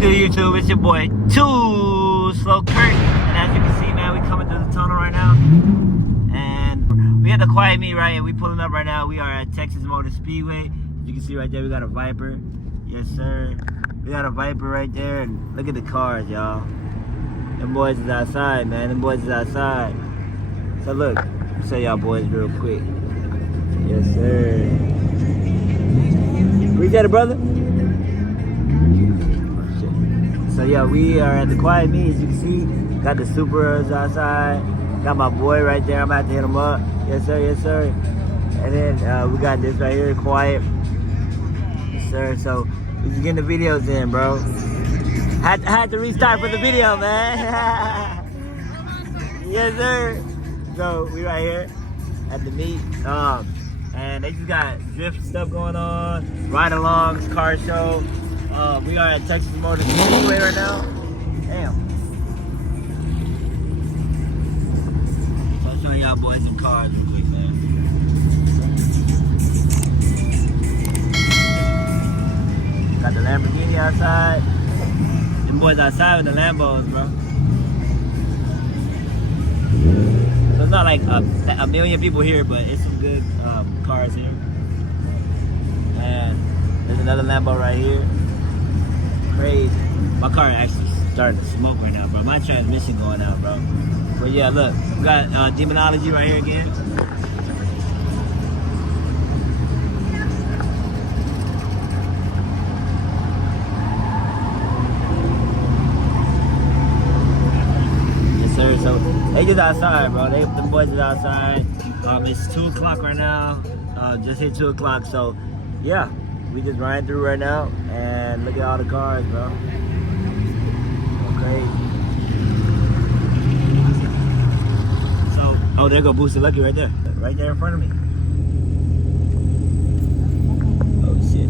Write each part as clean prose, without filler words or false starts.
good, YouTube? It's your boy, Too Slow Kurt. And as you can see, man, we coming through the tunnel right now. And we had the quiet meet right here. We pulling up right now. We are at Texas Motor Speedway. As you can see right there, we got a Viper. Yes, sir. We got a Viper right there. And look at the cars, y'all. Them boys is outside, man. Them boys is outside. So look, I'll show y'all boys real quick. Yes, sir. Appreciate it, brother. So yeah, we are at the quiet meet, as you can see. Got the SUPRAAAAs outside. Got my boy right there. I'm about to hit him up. Yes, sir. Yes, sir. And then we got this right here, quiet. Yes, sir. So we just getting the videos in, bro. Had to restart for the video, man. Yes, sir. So we right here at the meet. And they just got drift stuff going on, ride-alongs, car show. We are at Texas Motor Speedway right now. Damn. So I'll show y'all boys some cars real quick, man. Got the Lamborghini outside. Them boys outside with the Lambos, bro. So it's not like a million people here, but it's some good cars here. And there's another Lambo right here. Crazy. My car actually started to smoke right now, bro. My transmission going out, bro. But yeah, look, we got Demonology right here again. Yes, sir. So they just outside, bro. The boys is outside. It's 2 o'clock right now. Just hit 2 o'clock. So yeah. We just riding through right now, and look at all the cars, bro. Okay. So, oh, there go Boosted Lucky right there. Right there in front of me. Oh, shit.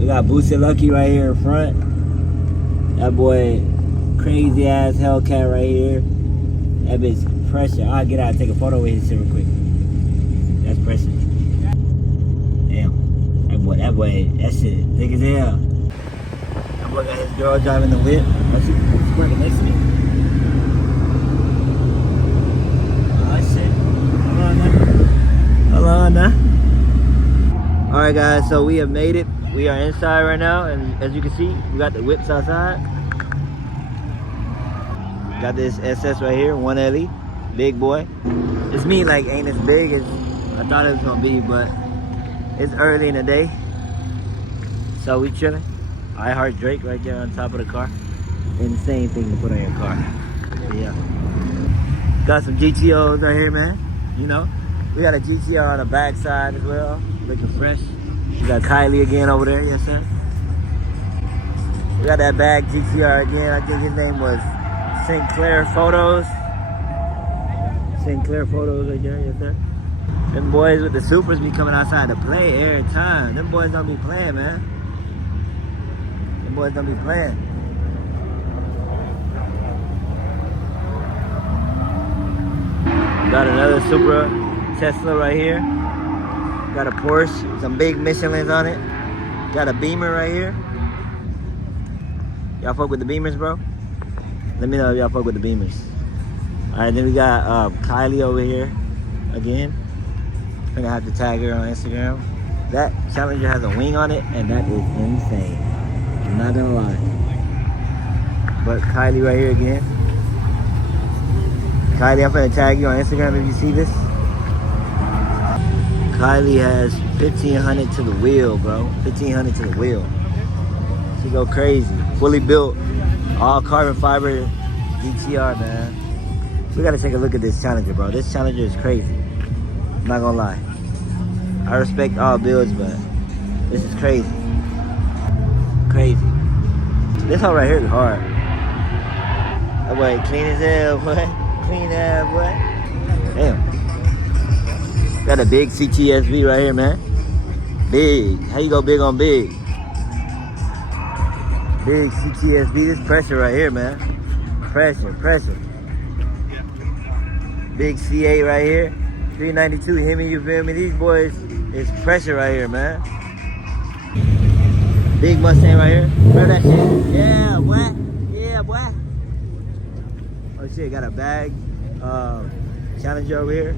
We got Boosted Lucky right here in front. That boy, crazy ass HELLCAT right here. That bitch pressure. I'll get out and take a photo with his shit real quick. That's pressure. Damn. That boy, that shit thick as hell. That boy got his girl driving the whip. She's working next to me. Oh shit. Hold on now. Alright guys, so we have made it. We are inside right now, and as you can see, we got the whips outside. Got this SS right here, 1LE. Big boy. This meat like ain't as big as I thought it was gonna be, but it's early in the day, so we chilling. I Heart Drake right there on top of the car. Insane thing to put on your car. But yeah. Got some GTOs right here, man. You know, we got a GTR on the back side as well, looking fresh. We got Kylie again over there, yes sir. We got that bag GTR again. I think his name was Sinclair Photos. Sinclair Photos right there, yes sir. Them boys with the Supras be coming outside to play every time. Them boys don't be playing, man. Them boys don't be playing. Got another Supra Tesla right here. Got a Porsche, some big Michelins on it. Got a Beamer right here. Y'all fuck with the Beamers, bro? Let me know if y'all fuck with the Beamers. Alright, then we got Kylie over here again. I'm gonna have to tag her on Instagram. That Challenger has a wing on it, and that is insane. I'm not gonna lie. But Kylie right here again. Kylie, I'm gonna tag you on Instagram if you see this. Kylie has 1500 to the wheel, bro. 1500 to the wheel. She go crazy. Fully built, all carbon fiber GTR, man. We gotta take a look at this Challenger, bro. This Challenger is crazy. I'm not gonna lie. I respect all builds, but this is crazy. Crazy. This hoe right here is hard. That boy clean as hell, boy. Clean as boy. Damn. Got a big CTSV right here, man. Big. How you go big on big? Big CTSV. This pressure right here, man. Pressure, pressure. Big C8 right here. 392 Hemi, you feel me? These boys is pressure right here, man. Big Mustang right here. Grab that shit. Yeah, boy. Yeah, boy. Oh shit, got a bag. Challenger over here.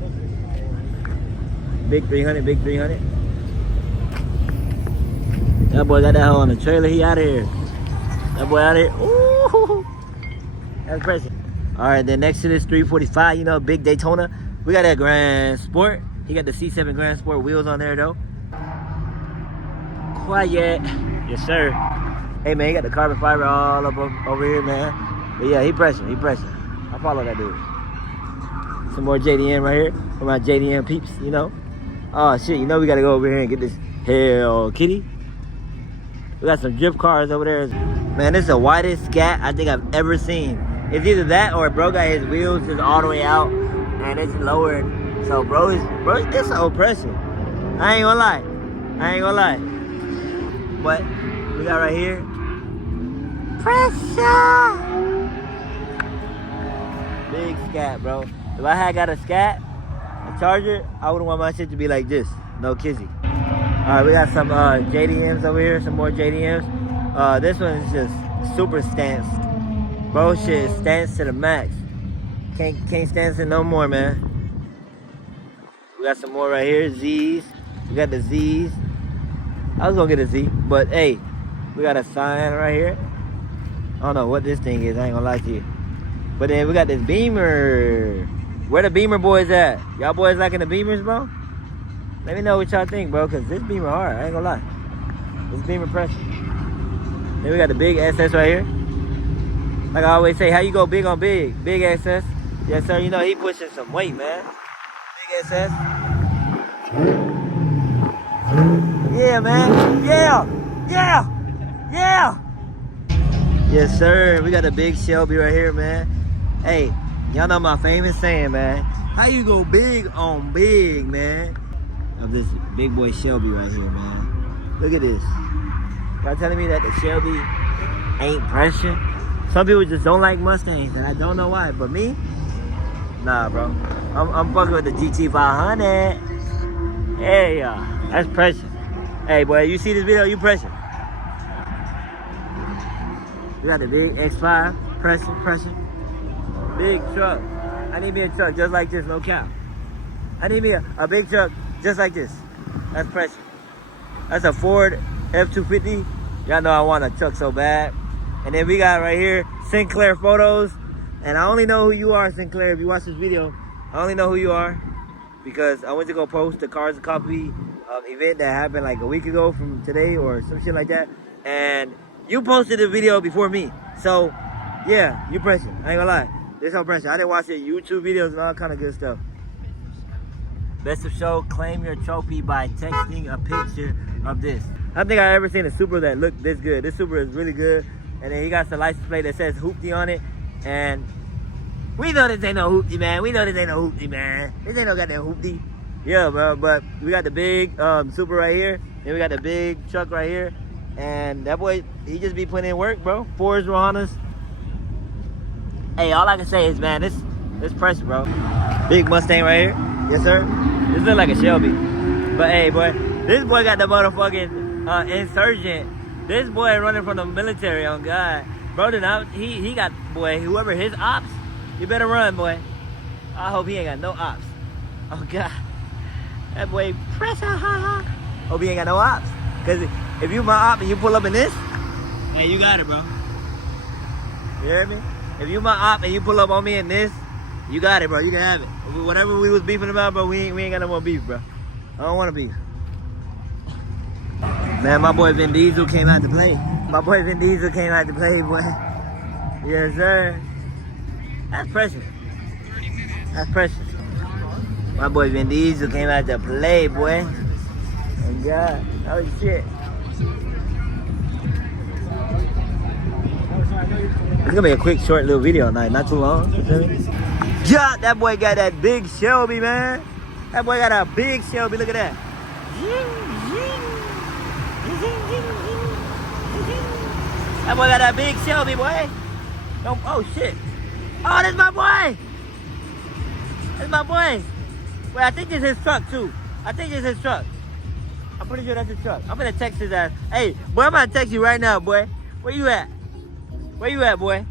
Big 300, big 300. That boy got that hoe on the trailer. He out of here. That boy out of here. Ooh, that's crazy. All right, then next to this 345, you know, big Daytona. We got that Grand Sport. He got the C7 Grand Sport wheels on there though. Quiet. Yes, sir. Hey man, he got the carbon fiber all up over here, man. But yeah, he pressing, he pressing. I follow that dude. Some more JDM right here for my JDM peeps, you know. Oh shit, you know we gotta go over here and get this Hell Kitty. We got some drift cars over there. Man, this is the widest scat I think I've ever seen. It's either that or bro got his wheels just all the way out and it's lowered. So bro, it's so pressure. I ain't gonna lie. I ain't gonna lie. What we got right here? Pressure! Big scat, bro. If I had got a scat, a Charger, I wouldn't want my shit to be like this. No kizzy. Alright, we got some JDMs over here, some more JDMs. This one is just super stanced. Bro, shit is stanced to the max. Can't stance it no more, man. We got some more right here, Z's. We got the Z's. I was gonna get a Z, but hey, we got a sign right here. I don't know what this thing is, I ain't gonna lie to you. But then we got this Beamer. Where the Beamer boys at? Y'all boys liking the Beamers, bro? Let me know what y'all think, bro, cause this Beamer hard, I ain't gonna lie. This Beamer pressure. Then we got the big SS right here. Like I always say, how you go big on big? Big SS. Yes, sir, you know he pushing some weight, man. Big SS. Yeah, man. Yeah. Yeah. Yeah. Yes, sir. We got a big Shelby right here, man. Hey, y'all know my famous saying, man. How you go big on big, man? Of this big boy Shelby right here, man. Look at this. Y'all telling me that the Shelby ain't pressure? Some people just don't like Mustangs, and I don't know why. But me, nah, bro. I'm fucking with the GT500. Hey, that's pressure. Hey, boy, you see this video? You pressure. We got the big X5, pressure. Big truck. I need me a truck just like this, no cap. I need me a big truck just like this. That's pressure. That's a Ford F-250. Y'all know I want a truck so bad. And then we got right here, Sinclair Photos. And I only know who you are, Sinclair. If you watch this video, I only know who you are because I went to go post the Cars and Coffee event that happened like a week ago from today or some shit like that. And you posted the video before me. So, yeah, you pressure. I ain't gonna lie. There's no pressure. I didn't watch your YouTube videos and all kind of good stuff. Best of show, claim your trophy by texting a picture of this. I don't think I've ever seen a Supra that looked this good. This Supra is really good. And then he got the license plate that says Hoopty on it. And we know this ain't no Hoopty, man. We know this ain't no Hoopty, man. This ain't no goddamn Hoopty. Yeah, bro. But we got the big Supra right here. Then we got the big truck right here. And that boy, he just be putting in work, bro. Fords, Rohanas. Hey, all I can say is, man, this pressure, bro. Big Mustang right here. Yes, sir. This look like a Shelby. But hey, boy, this boy got the motherfucking insurgent. This boy running from the military on God. Bro, he got, boy, whoever his ops, you better run, boy. I hope he ain't got no ops. Oh, God. That boy pressure, Hope he ain't got no ops. Because if you my op and you pull up in this, hey, you got it, bro. You hear me? If you my op and you pull up on me in this, you got it, bro. You can have it. Whatever we was beefing about, bro, we ain't got no more beef, bro. I don't want to beef. Man, my boy Vin Diesel came out to play. My boy Vin Diesel came out to play, boy. Yes, sir. That's pressure. That's pressure. My boy Vin Diesel came out to play, boy. Oh, God. Oh, shit. It's gonna be a quick, short little video tonight, not too long. Yeah, that boy got that big Shelby, man. That boy got a big Shelby, look at that. That boy got that big Shelby, boy. Oh, shit. Oh, that's my boy. That's my boy. Wait, I think it's his truck, too. I think it's his truck. I'm pretty sure that's his truck. I'm gonna text his ass. Hey, boy, I'm gonna text you right now, boy. Where you at? Where you at, boy?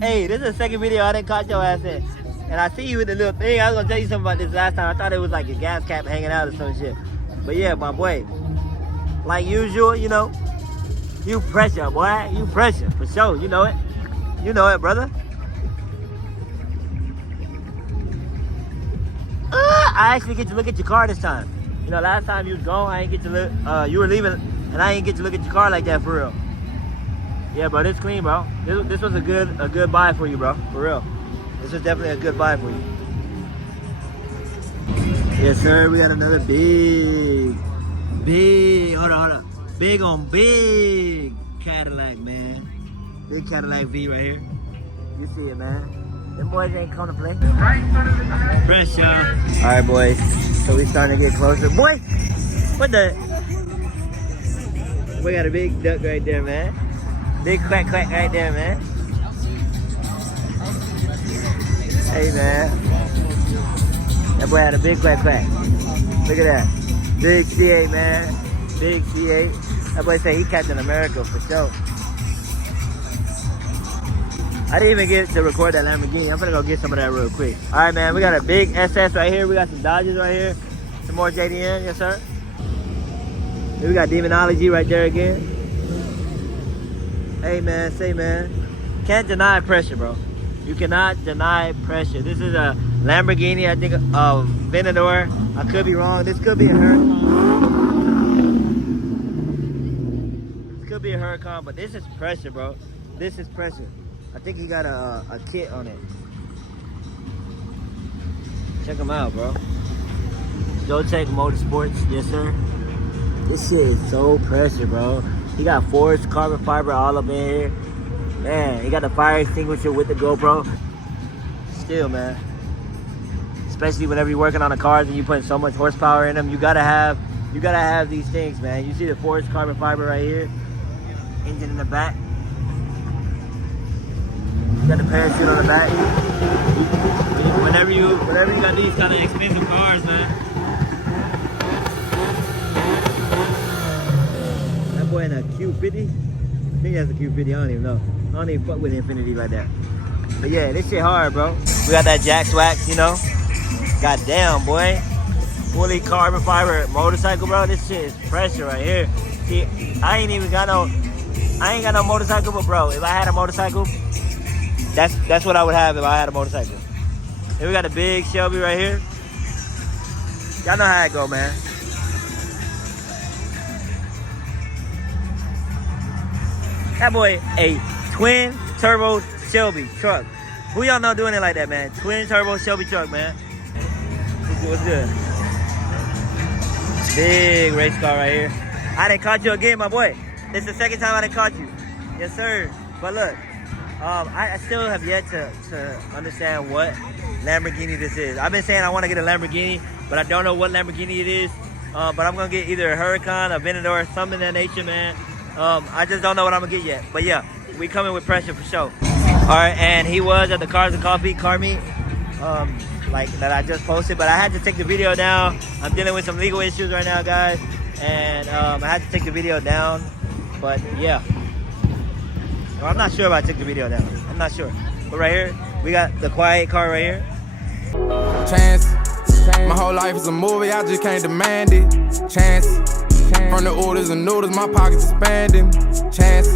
Hey, this is the second video I didn't caught your ass in. And I see you with the little thing. I was gonna tell you something about this last time. I thought it was like a gas cap hanging out or some shit. But yeah, my boy. Like usual, you know. You pressure, boy. You pressure, for sure. You know it. You know it, brother. I actually get to look at your car this time. You know, last time you was gone, I ain't get to look. You were leaving, and I ain't get to look at your car like that for real. Yeah, bro, this clean, bro. This was a good buy for you, bro. For real. This was definitely a good buy for you. Yes, sir. We got another big. Hold on. Big on big Cadillac, man. Big Cadillac V right here. You see it, man. Them boys ain't come to play. Pressure. All right, boys. So we starting to get closer. Boy, what the? We got a big duck right there, man. Big quack right there, man. Hey, man. That boy had a big quack. Look at that. Big C8, man. Big C8. That boy say he Captain America for sure. I didn't even get to record that Lamborghini. I'm gonna go get some of that real quick. All right, man. We got a big SS right here. We got some Dodges right here. Some more JDM, yes, sir. Then we got Demonology right there again. Hey, man. Say, man. Can't deny pressure, bro. You cannot deny pressure. This is a Lamborghini, I think, Venador. I could be wrong. This could be a Huracan. This could be a Huracan, but this is pressure, bro. This is pressure. I think he got a kit on it. Check him out, bro. Shoutout Motorsports, yes, sir. This shit is so pressure, bro. He got forged carbon fiber all up in here. Man, he got the fire extinguisher with the GoPro. Still, man. Especially whenever you're working on the cars and you putting so much horsepower in them, you gotta have these things, man. You see the forged carbon fiber right here. Engine in the back. You got the parachute on the back. Whenever you got these kind of expensive cars, man. That boy in a Q50. I think that's a Q50. I don't even know. I don't even fuck with Infinity like that. But yeah, this shit hard, bro. We got that Jack's wax, you know. Goddamn, boy. Fully carbon fiber motorcycle, bro. This shit is pressure right here. See, I ain't got no motorcycle, but bro, if I had a motorcycle, that's what I would have if I had a motorcycle. Then we got a big Shelby right here. Y'all know how it go, man. That boy, a twin turbo Shelby truck. Who y'all know doing it like that, man? Twin turbo Shelby truck, man. What's good? Big race car right here. I done caught you again, my boy. This is the second time I done caught you. Yes, sir. But look, I still have yet to understand what Lamborghini this is. I've been saying I want to get a Lamborghini, but I don't know what Lamborghini it is. But I'm going to get either a Huracan, a Venador, something of that nature, man. I just don't know what I'm going to get yet. But yeah, we coming with pressure for sure. All right, and he was at the Cars and Coffee car meet, like that I just posted, but I had to take the video down. I'm dealing with some legal issues right now, guys, and I had to take the video down. But yeah, well, I'm not sure if I took the video down. I'm not sure. But right here, we got the quiet car right here. Chance. My whole life is a movie, I just can't demand it. Chance. From the orders and noodles, my pockets expanding. Chance.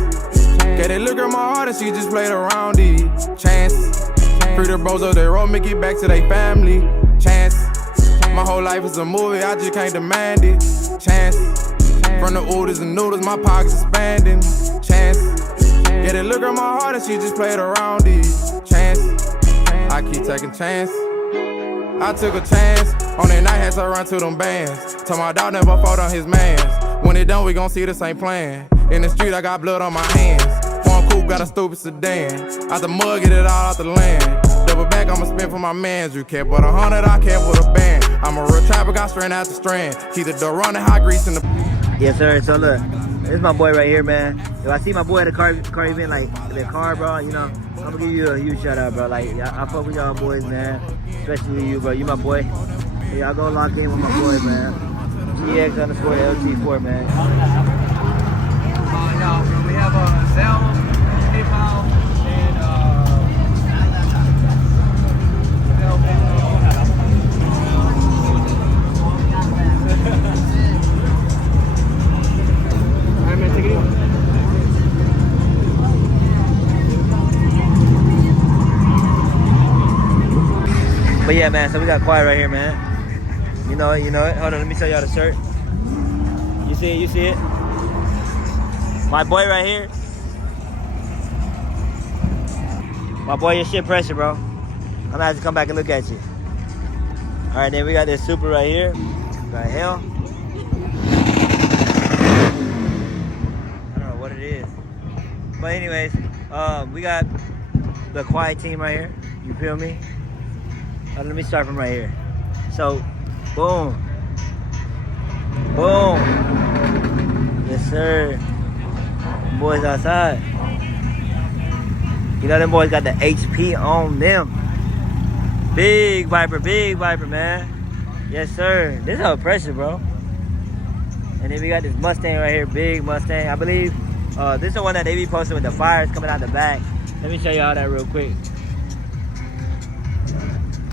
Get it, look at my heart and she just played around it. Chance. Free the bros up the road, make it back to their family. Chance. My whole life is a movie, I just can't demand it. Chance. From the orders and noodles, my pockets expanding. Chance. Get it, look at my heart and she just played around it. Chance. I keep taking chance. I took a chance. On that night, had to run to them bands. Tell my dog never fought on his mans. When it done, we gon' see the same plan. In the street, I got blood on my hands. One coupe, got a stupid sedan. Out the mud, get it all out the land. Double back, I'ma spend for my mans. You care but 100, I care for the band. I'm a real trapper, got strand after strand. Keep the door running, hot grease in the... Yes, sir. So look, this is my boy right here, man. If I see my boy at a car event, like the car, bro, you know, I'm gonna give you a huge shout out, bro. Like, I fuck with y'all boys, man. Especially you, bro. You my boy. Yeah, y'all go lock in with my boy, man. GX_LT4, man. No, bro. We have Zelle, PayPal, and Zelle, PayPal. Alright, man, take it easy. But yeah, man, so we got quiet right here, man. You know it. Hold on, let me show y'all the shirt. You see it? You see it? My boy right here. My boy, your shit pressure, bro. I'm gonna have to come back and look at you. All right, then we got this Super right here. What the hell? I don't know what it is. But anyways, we got the quiet team right here. You feel me? Let me start from right here. So, boom. Boom. Yes, sir. Them boys outside. You know them boys got the HP on them. Big Viper, man. Yes, sir. This is how pressure, bro. And then we got this Mustang right here, big Mustang. I believe this is the one that they be posting with the fires coming out the back. Let me show y'all that real quick.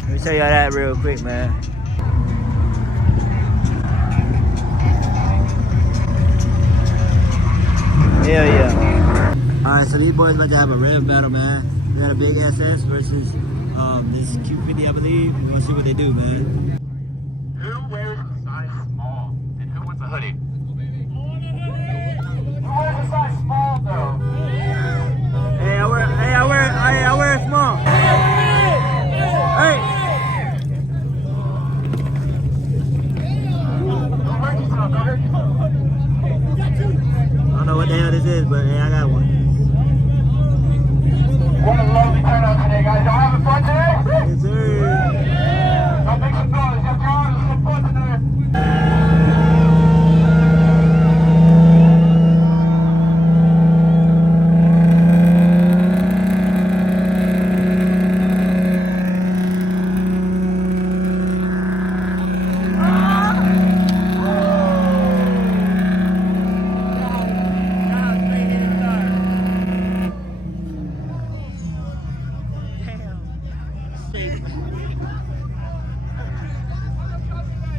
Let me show y'all that real quick, man. Hell yeah. Alright, so these boys about to have a Rev Battle, man. We got a big SS versus this Q50, I believe. We're gonna see what they do, man. Who wears a size small? And who wants a hoodie? Who wears a size small, though? Hey, I wear a small. Hey! I don't know what the hell this is, but hey, I got one. What a lovely turnout today, guys. Y'all having fun today? Yes, sir. Y'all make some noise. Y'all having some fun today.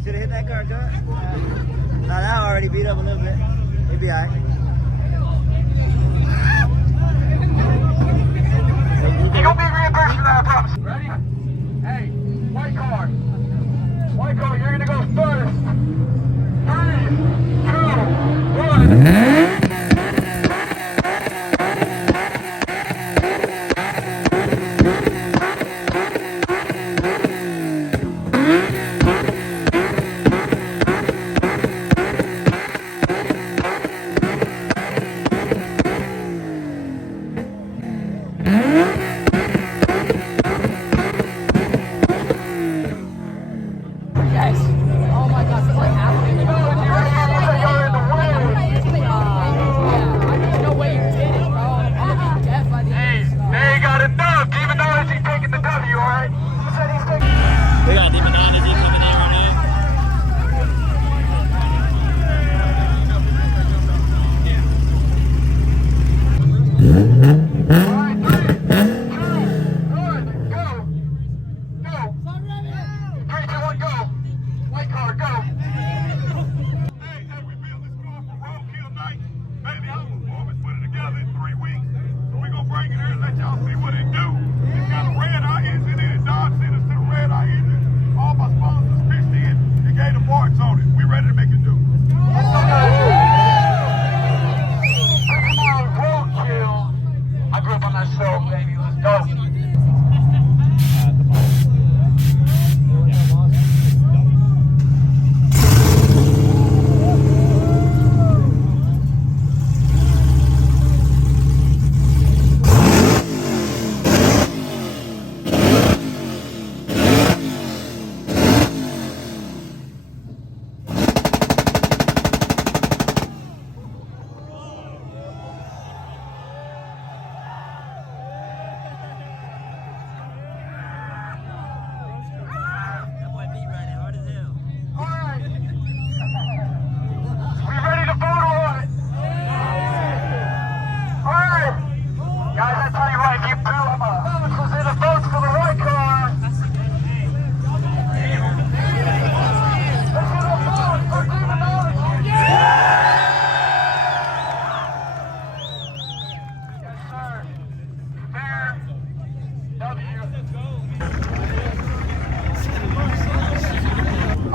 Should've hit that car, cut. Nah, that already beat up a little bit. It'd be alright. You gonna be reimbursed for that, I promise. Ready? Hey, white car. White car, you're gonna go first. 3, 2, 1. Yes.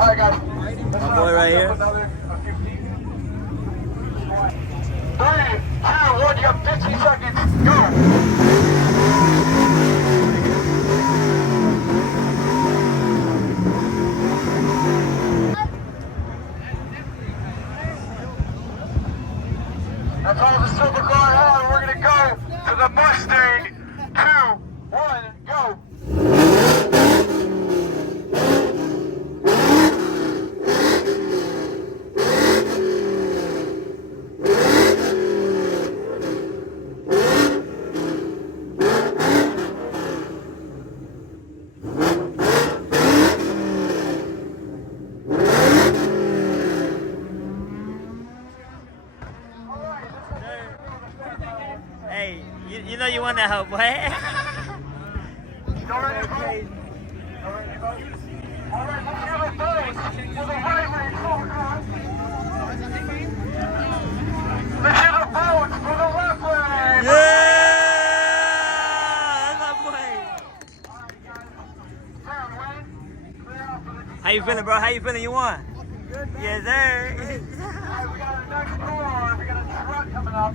Alright, guys. My boy right here. 3, 2, 1, you have 15 seconds. Go! That's all the supercar has. We're gonna go to the Mustang. 2, 1, go! Hey, you know you want that help, boy. Alright, let's hear the votes for the right lane supercar. Let's hear the votes for the left lane. Yeah! That's my boy. How you feeling, bro? How you feeling? You won? Good, man. Yes, sir. Alright, we got our next car. We got a truck coming up.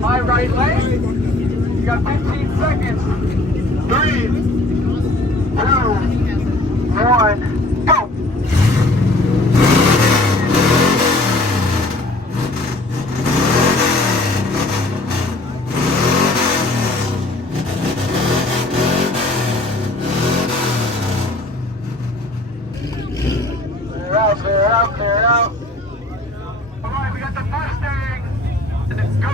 My right lane. You got 15 seconds. 3, 2, 1, go! Clear out, clear out. Alright, we got the Mustang. Let's go.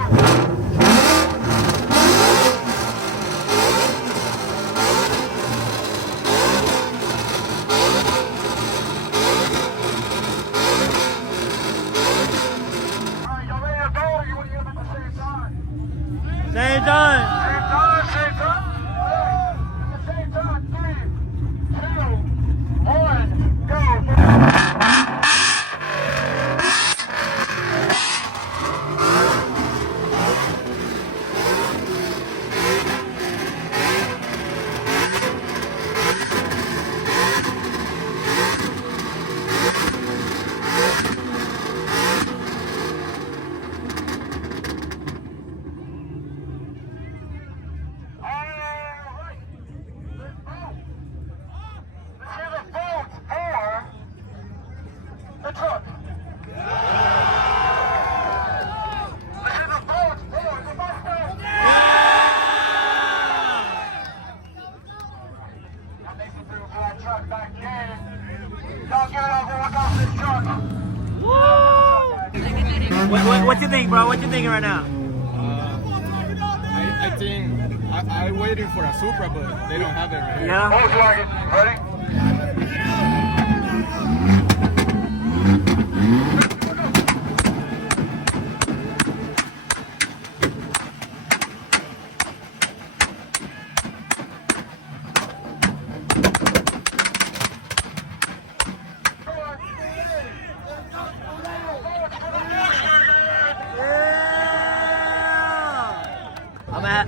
Alright, y'all ready to go or you want to use it at the same time? Same time. Same time, same time. Alright, at the same time. 3, 2, 1, go. What you think, bro? What you thinking right now? I think I'm waiting for a Supra, but they don't have it right Yeah. Volkswagen, ready?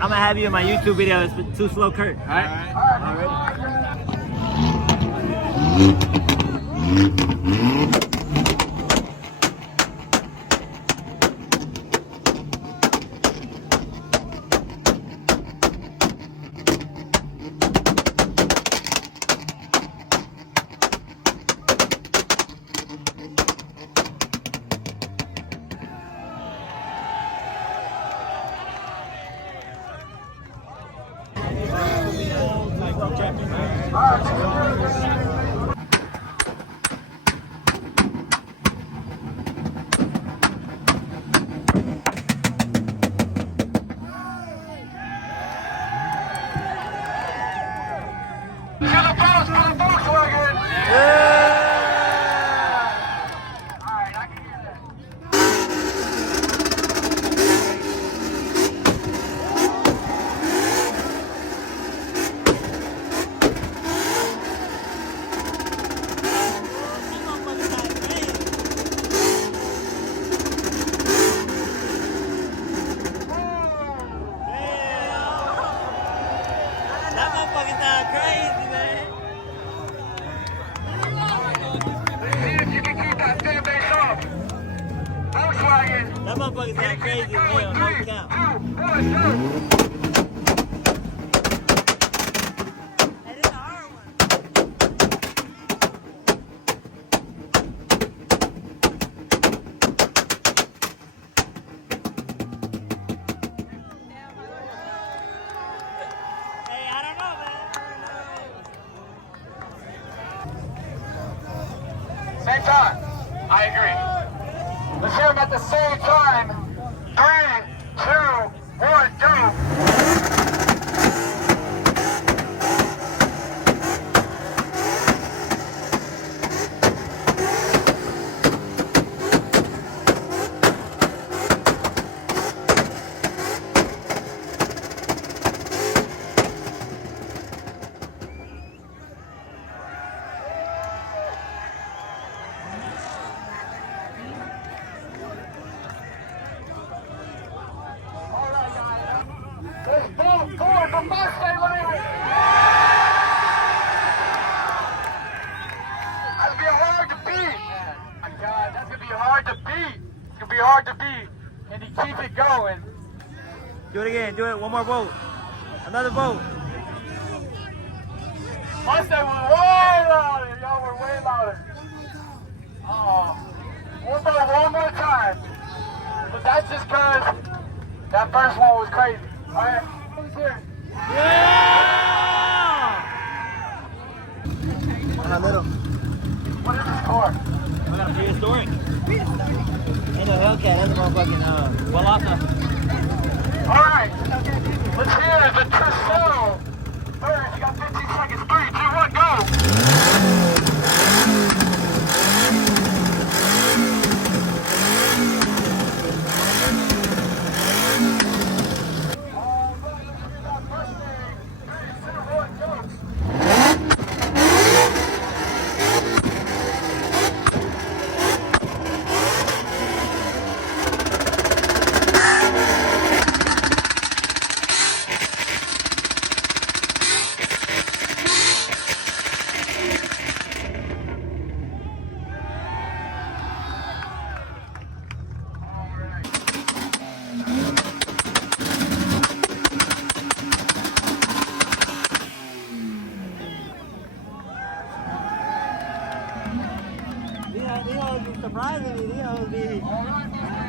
I'm gonna have you in my YouTube video. It's Too Slow Kurt. All right. motherfucker sound crazy, man. Let's see if you can keep that fan base off. Volkswagen. That motherfucker sound crazy as hell, no count. 3, 2, 1, go. Hey, this is a hard one. Hey, I don't know, man. Same time. I agree. Let's hear them at the same time. 3, 2, 1, go. Let's go forward for Mustang land. That's gonna be hard to beat. My God, that's gonna be hard to beat. It's gonna be hard to beat. And he keep it going. Do it again, do it. One more vote. Another vote. Mustang was way louder. Y'all were way louder. One more time. But that's just because that first one was crazy. All right, who's here? Yeah! A little. What is the score? I got a prehistoric. Ain't no Hellcat, that's a motherfucking Walasa. All right, let's hear the Reso. First, you got 15 seconds. 3, 2, 1, go. These hoes be surprising me. These hoes be.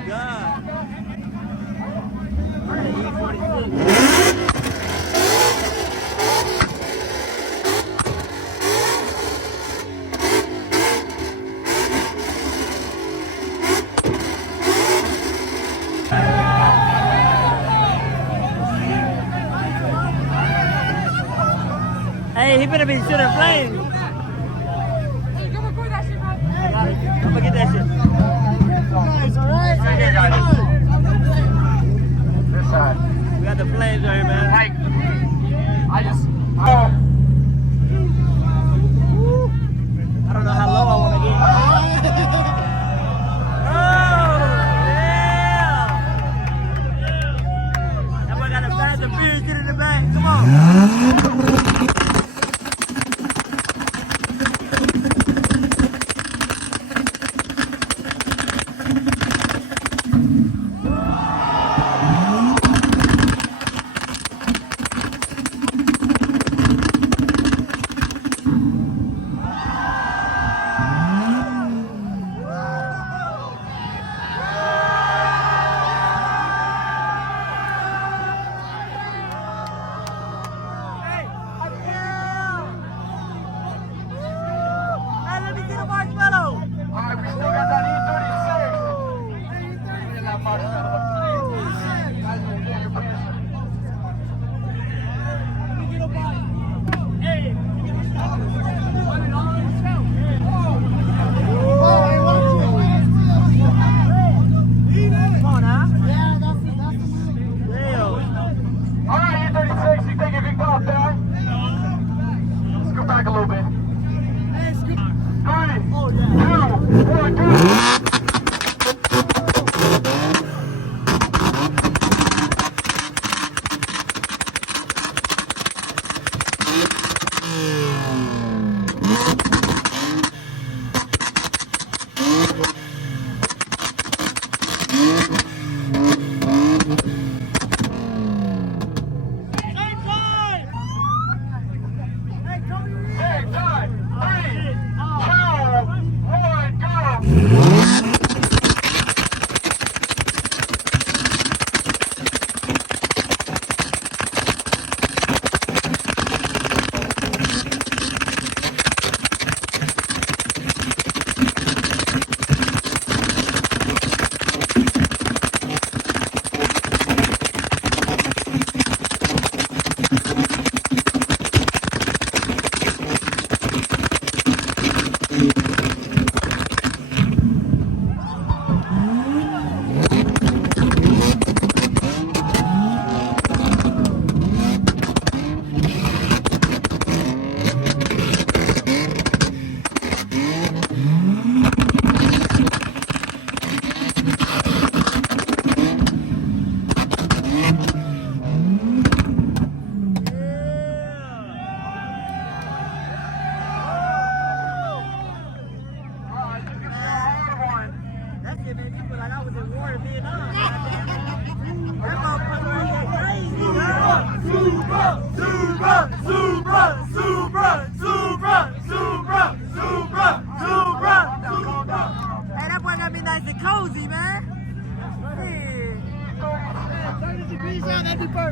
God. Hey, he better be shooting flames. I'm gonna get that shit. Nice, alright? Right here, guys. This side. We got the flames right here, man. Like, I just. I don't know how low I want to get. Oh, yeah! That boy got a Fast and Furious shit in the back. Come on.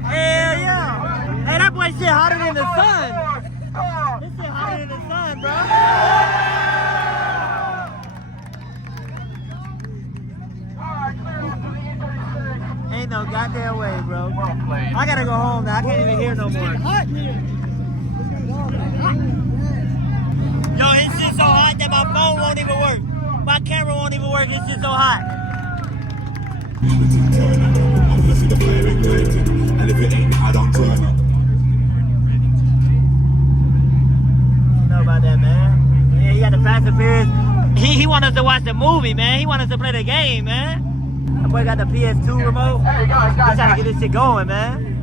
Hell yeah. Hey, that boy shit hotter than the sun. This shit hotter than the sun, bro. Ain't no goddamn way, bro. I gotta go home now. I can't even hear no more. Yo, it's just so hot that my phone won't even work. My camera won't even work. It's just so hot. And if it ain't, I don't turn up. You know about that, man. Yeah, he got the Fast and Furious. He want us to watch the movie, man. He want us to play the game, man. That boy got the PS2 remote. Hey, guys, He's trying to get this shit going, man.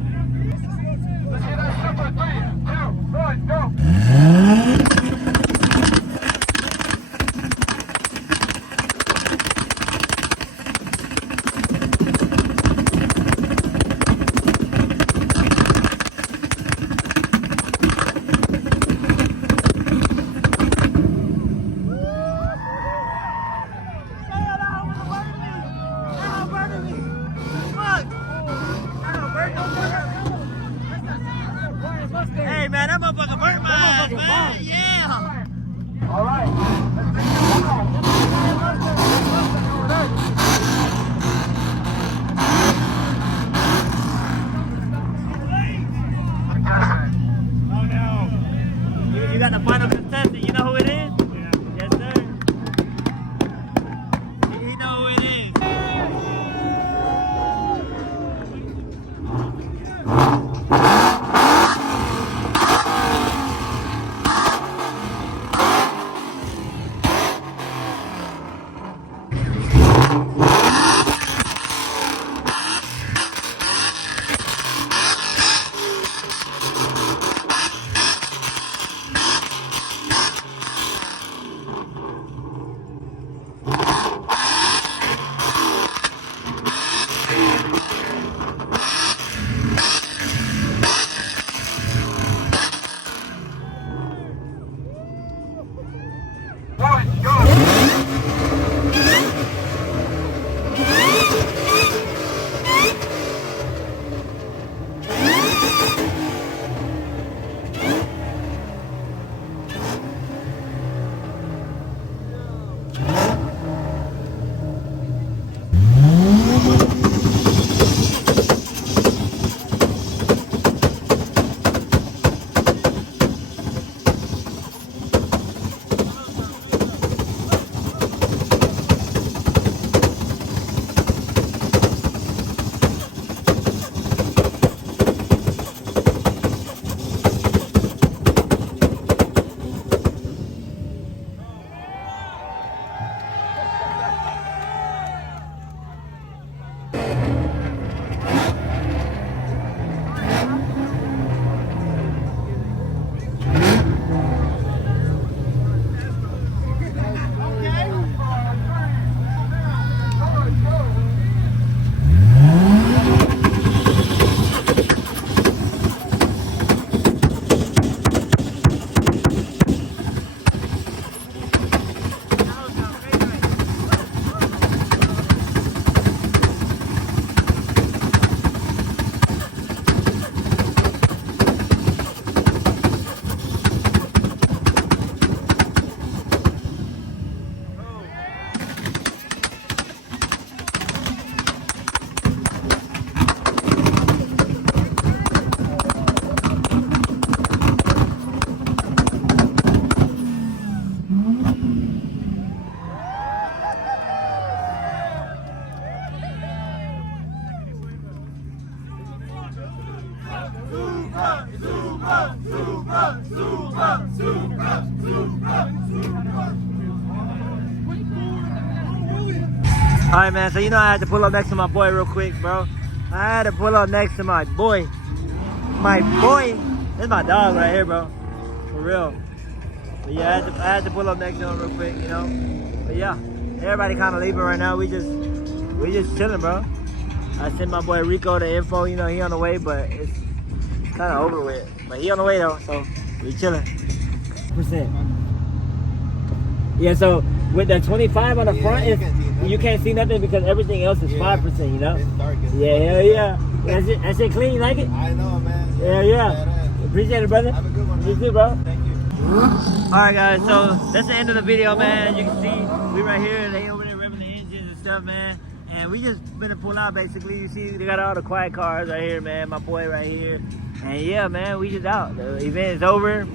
Let's hear that super 3, 2, 1, go. Hey, man, that motherfucker burnt my ass, man. Yeah. All right. Let's make it You got the final contestant. You know who it is? Yeah. Yes, sir. He know who it is. All right, man. So you know I had to pull up next to my boy real quick, bro. I had to pull up next to my boy. My boy. That's my dog right here, bro. For real. But yeah, I had to pull up next to him real quick, you know. But yeah, everybody kind of leaving right now. We just chilling, bro. I sent my boy Rico the info. You know, he on the way, but it's kind of over with. But he on the way though, so we chilling. %. Yeah, so with the 25 on the front, you can't see nothing because everything else is 5%, you know? It's dark. Yeah. That shit clean, you like it? I know, man. Yeah. Appreciate it, brother. Have a good one, man. You too, bro. Thank you. Alright, guys, so that's the end of the video, man. You can see we right here. They over there revving the engines and stuff, man. And we just finna pull out, basically. You see, they got all the quiet cars right here, man. My boy right here. And yeah, man, we just out. The event is over.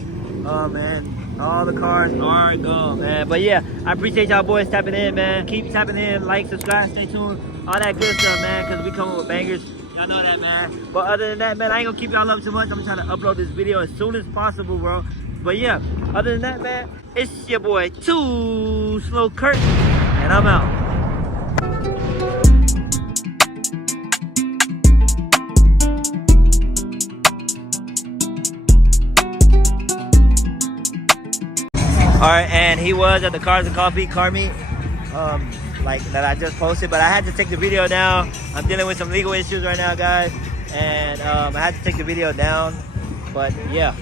Oh, man. All the cars are gone, man. But yeah, I appreciate y'all boys tapping in, man. Keep tapping in, like, subscribe, stay tuned, all that good stuff, man, because we coming with bangers. Y'all know that, man. But other than that, man, I ain't gonna keep y'all up too much. I'm trying to upload this video as soon as possible, bro. But yeah, other than that, man, it's your boy, Too Slow Kurt, and I'm out. All right, and he was at the Cars and Coffee car meet, like that I just posted, but I had to take the video down. I'm dealing with some legal issues right now, guys, and I had to take the video down, but yeah.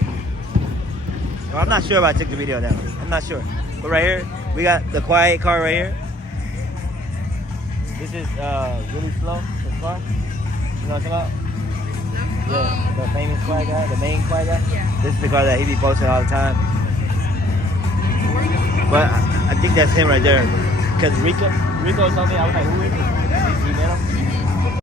Well, I'm not sure if I took the video down. I'm not sure. But right here, we got the quiet car right here. This is really slow, this car. You know what I'm talking about? Yeah, the famous quiet guy, the main quiet guy. Yeah. This is the car that he be posting all the time. But I think that's him right there. Because Rico told me, I was like, who is this?